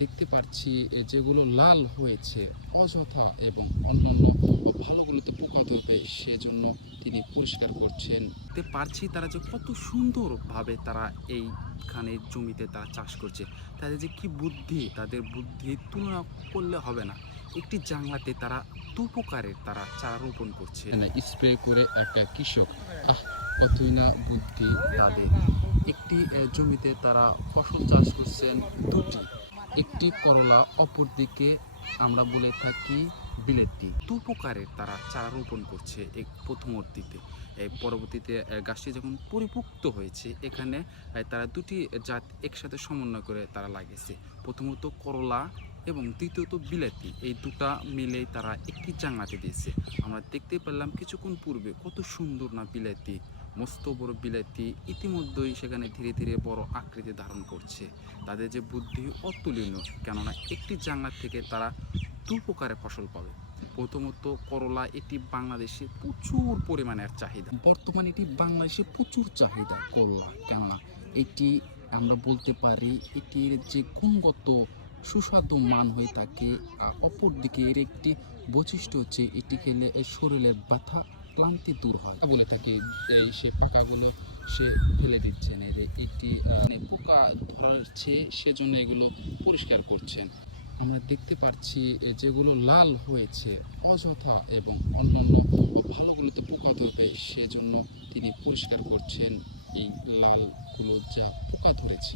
দেখতে পাচ্ছি যেগুলো লাল হয়েছে অযথা এবং অন্যান্য ভালোগুলোতে পোকা ধরবে সেজন্য তিনি পরিষ্কার করছেন। দেখতে পারছি তারা যে কত সুন্দরভাবে তারা এইখানে জমিতে তারা চাষ করছে। তাদের যে কি বুদ্ধি, তাদের বুদ্ধি তুলনা করলে হবে না। একটি জাংলাতে তারা দু প্রকারের তারা চারা রোপণ করছে, স্প্রে করে একটা কৃষক। কতই না বুদ্ধি তাদের। একটি জমিতে তারা ফসল চাষ করছেন দুটি, একটি করলা, অপরদিকে আমরা বলে থাকি বিলেতি। দু প্রকারের তারা চারা রোপণ করছে এই প্রথমটিতে। পরবর্তীতে গাছটি যখন পরিপুক্ত হয়েছে এখানে তারা দুটি জাত একসাথে সমন্বয় করে তারা লাগিয়েছে। প্রথমত করলা এবং দ্বিতীয়ত বিলাতি, এই দুটা মিলেই তারা একটি জাংলাতে দিয়েছে। আমরা দেখতে পেলাম কিছুক্ষণ পূর্বে কত সুন্দর না বিলাতি, মস্ত বড় বিলাতি ইতিমধ্যেই সেখানে ধীরে ধীরে বড় আকৃতি ধারণ করছে। তাদের যে বুদ্ধি অতুলনীয়, কেননা একটি জাংলা থেকে তারা দু প্রকারের ফসল পাবে। প্রথমত করলা, এটি বাংলাদেশে প্রচুর পরিমাণের চাহিদা, বর্তমানে এটি বাংলাদেশে প্রচুর চাহিদা করলা, কেননা এটি আমরা বলতে পারি এটির যে গুণগত সুস্বাদু মান হয়ে থাকে। অপরদিকে এর একটি বৈশিষ্ট্য হচ্ছে এটি খেলে শরীরের ব্যথা ক্লান্তি দূর হয়। বলে থাকি এই সে পাকাগুলো সে ফেলে দিচ্ছেন, এটি পোকা ধরছে সেজন্য এগুলো পরিষ্কার করছেন। আমরা দেখতে পাচ্ছি যেগুলো লাল হয়েছে অযথা এবং অন্যান্য ভালোগুলোতে পোকা ধরবে সেজন্য তিনি পরিষ্কার করছেন এই লালগুলো যা পোকা ধরেছে।